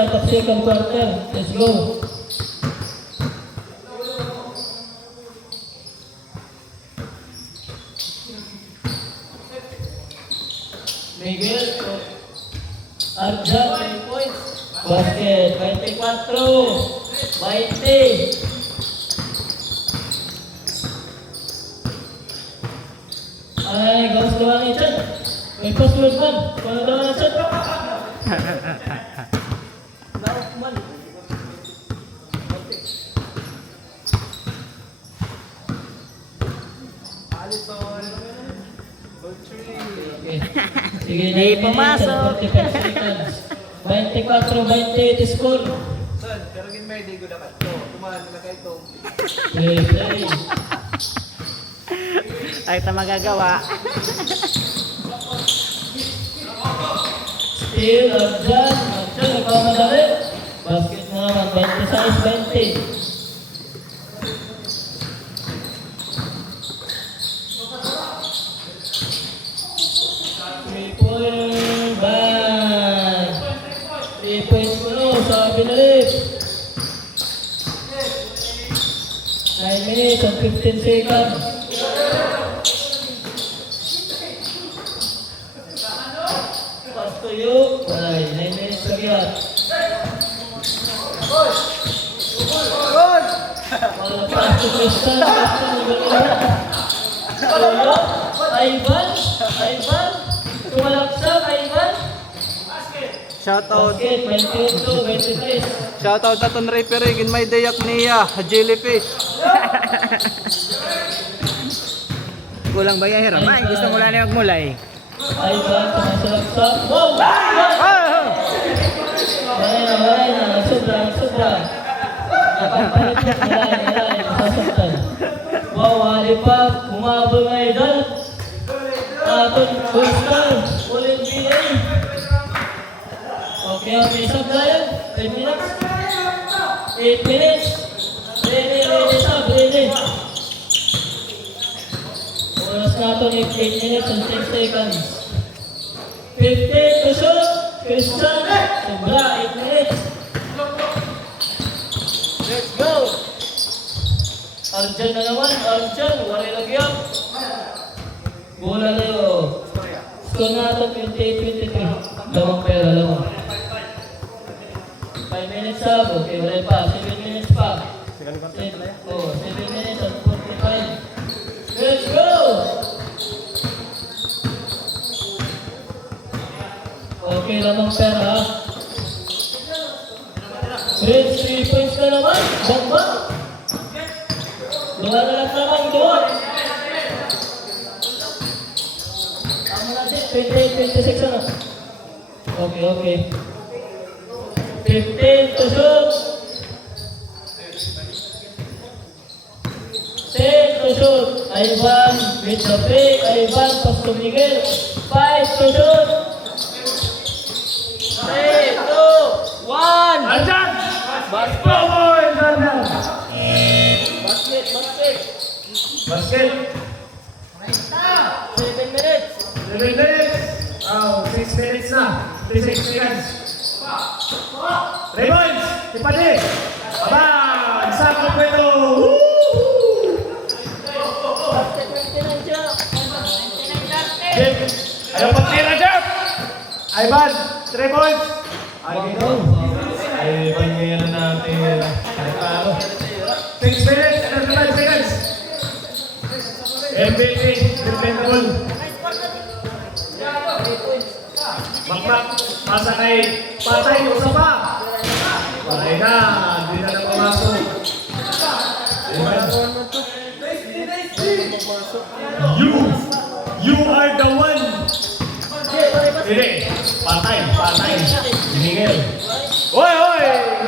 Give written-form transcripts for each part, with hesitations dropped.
out of second quarter. Let's go. Miguel, Arjan, 10 points. Basket, 24, 20. Ay, gawas gawa ng chan. May password man. Kung gawa ng chan. Laot man. Sige, Di pumasok. 24-20 score. Son, pero gin may di ko dapat to. Tumahan na kayo to. Play. Ay, ito magagawa. Still, Arjan, nagkamadali. Basket na naman, 26-20. Three-point bang. 3 points mo no, sa pinalip. 9 minutes and 15 seconds. Pass to you. Ay, 9 minutes agad. Wala pass to Tristan. Ivan. Tumalaksak, Ivan. Shoutout. Basket, 22, 23. Shoutout na ton referee gin may dayak niya, jellyfish. Kulang ba yan, Hiram? Ay, gusto mo lang na magmulay. Ivan, tumasalaksak. Wow! Malay na. Sobra. Malay, masasaktan. Wow, halipak. Umabol na idol. Aton, Bustal. Ulit BA. Okay, sabdayan. 10 minutes. 8 minutes. Ready. Oras natin 8 minutes and 10 seconds. 15 to shoot. Christian. Sobra, 8 minutes. Let's go. Arjan na naman. Wala lagyan. Bola na yun. Score natin 28-23. Lamang pera. 5 minutes up. Okay, wala pa. 7 minutes pa. 7 minutes and 45. Let's go! Okay, lamang pera. Red 3 points na naman. Bang. Dua na lang naman. Tama natin. 28-26 ano? Okay. 15 to shoot. 10 to shoot. Ivan with the fake. Ivan pass to Miguel. 5 to shoot. 3, 2, 1. Arjan! Basket. Basket. 7 minutes. 7 minutes. Oh, 6 minutes na. 36 seconds. Rebounds! Tipadi! Abang! Sakto po ito! Basket 29 siya. Jeff! Ayaw pagtira, Jeff! Ivan! 3 points! Ivan ngayon na natin. Ano? 6 minutes and 5 seconds. MVP, dependable. Bakbak, pasa kay Patay, usa pa. Patay na, hindi na na pumasok. You are the one. Hindi, patay. Miguel. Oy!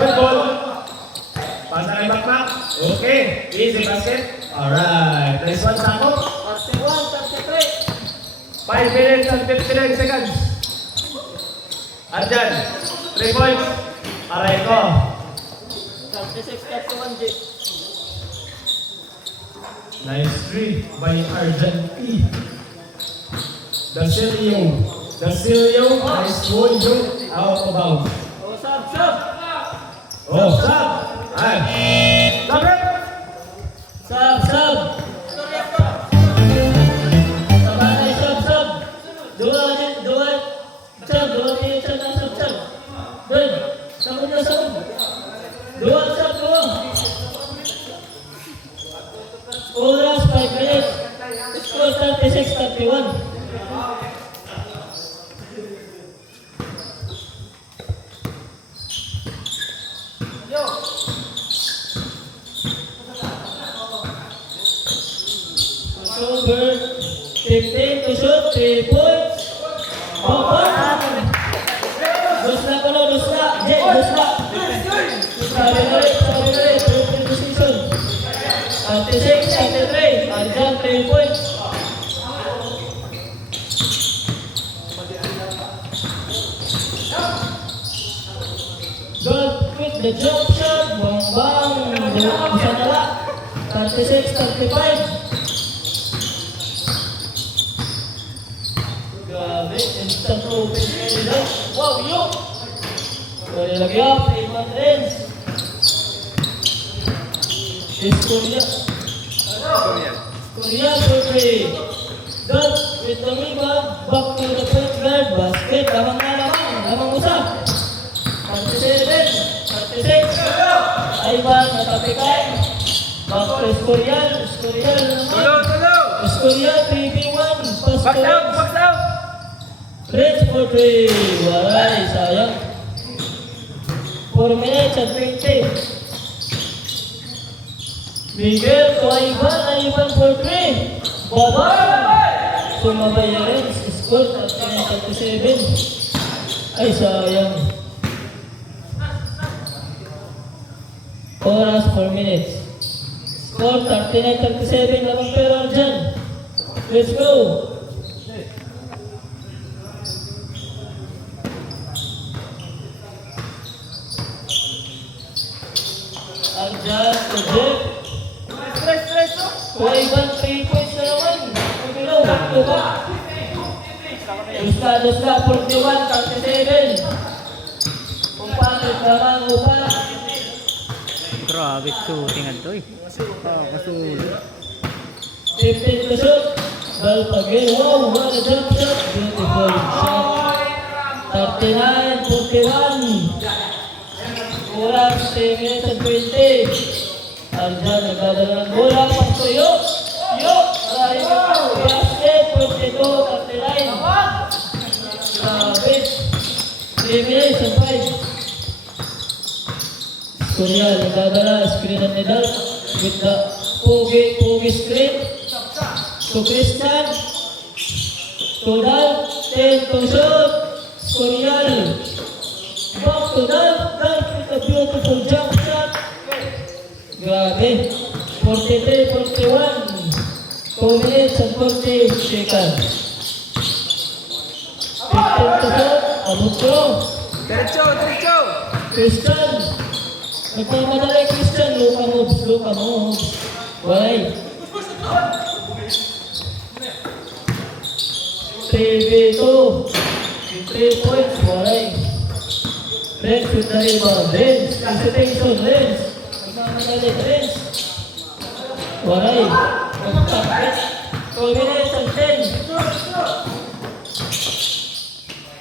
Good ball. Pasa kay Bakbak. Okay, easy basket. Alright, nice one, Sako. 31, 33. 5 minutes and 59 seconds. Arjan, 3 points. Aray ko. 36, 31, G. Nice 3 by Arjan P. Dasilio. Nice goal, out of bounds. Oh, sub. Oh, sub. Ay. Sub, rep. Sub, sub. Sabay, sub. Dua. Sub, dua minutes na sub. Good. Sub na sub. Dua. Oras 5 minutes. Score 36-31. Over 15 to shoot, 3 points. Dusla ko no, dusla. Jay, dusla. Sabi na rin, 15 position. 36-33. Arjan, 3 points. Good with the jump shot. Bang. Isa na lang. 36-35. Grabe, instant open nila. Wow, yun! Kaya lagi up, 8-1 ends. Korea for 3. Dot with the rebound, back to the point guard, basket, lamang usap. 37, 36. Ayban, natapikay. Back to Skorial, Skorial, 3v1, pass to Reds. Reds for 3. Waray, sayang. 4 minutes and 20. Miguel to Ayban for 3. Babay! Sumabay na rin. Score 39-37. Ay, sayang. Oras 4 minutes. Score 39-37. Lamang pero dyan. Let's go! Arjan to Jeff. Ayban 3 points na naman. Pagkilo, back to back. Dusla, 41-37. Kumpangit naman, upa. Grabe shooting ato eh. Kasulod. 15 to shoot. Ball again. Wow, what a jump shot. Beautiful shot. 39-41. Oras 10 minutes and 20. Arjan, nagdadala ng bola. Pasto, yuk! Maraming basket. 42-39. Grabe. 3 minutes and 5. Korea, nagdadala. Screen ang nidal. With the Pogi screen. To Christian. To Dal. 10 to shoot. Korea. Back to Dal. Dal with a beautiful jump shot. Grabe. 43-41. 2 minutes and 40 seconds. 15 to shoot. Abutro. Diretso! Christian. Nagmamadali Christian. Luka moves. Walay. 3v2. 3 points. Walay. Renz with the rebound. Renz. Hesitation. Renz. Nagmamadali Renz. Walay. 2 minutes and 10.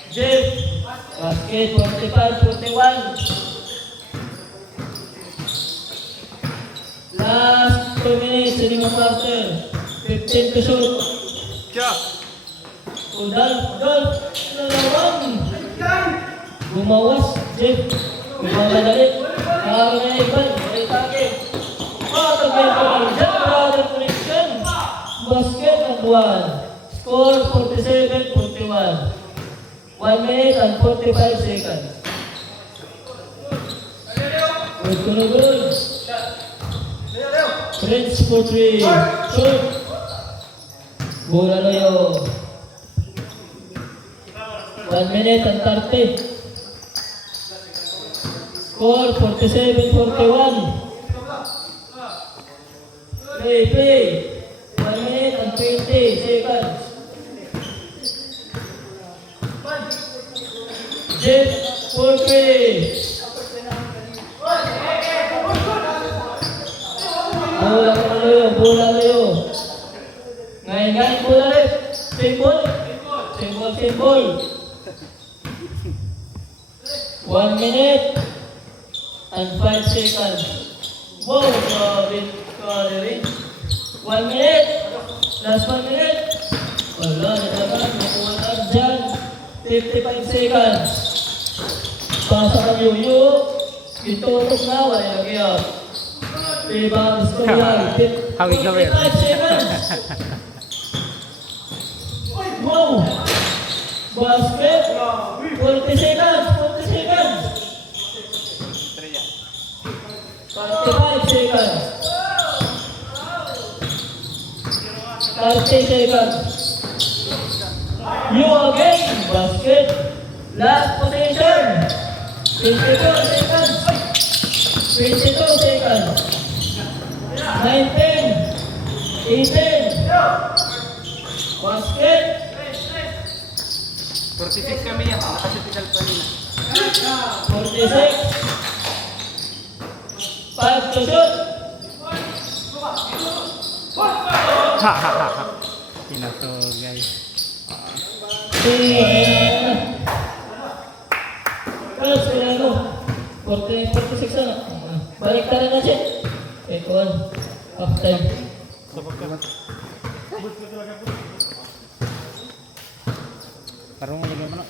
Jeff. Basket. 45-41. Last 2 minutes in the quarter. 15 to shoot. Udal. Nalawang. Gumawas. Jeff. Gumamadali. Karo na Iban. Itake. Matagay ko ang Jeff. Brother connection. Basket and 1. Score 47-41. 1 minute and 45 seconds. Good. Prince for 3. Shoot. Bola Loyo. 1 minute and 30. Score 47-41. Play. 1 minute and 20 seconds. Jeff for 3. basketball. 1 minute and 5 seconds. Wow, grabe ka rin. 1 minute. Last 1 minute. Wala na naman. Nakuha na dyan. 55 seconds. Pasa ka yuyo. Itutok na. Wala yung nagyan. Ibang istorya. Hawig ka, Mer. 45 seconds. Wow! Basket! 40 seconds! 40 seconds! 45 seconds! 30 seconds! You again! Basket! Last position! 22 seconds! 22 seconds! 19! 18! Basket! 46 kami yan. Nakasipisal pa nila. 46. 5 to shoot. Pinatog, guys. Girls, kailan mo? 46 ano? Balik tayo na siya. Ito, half time. Parang lagyan mo na.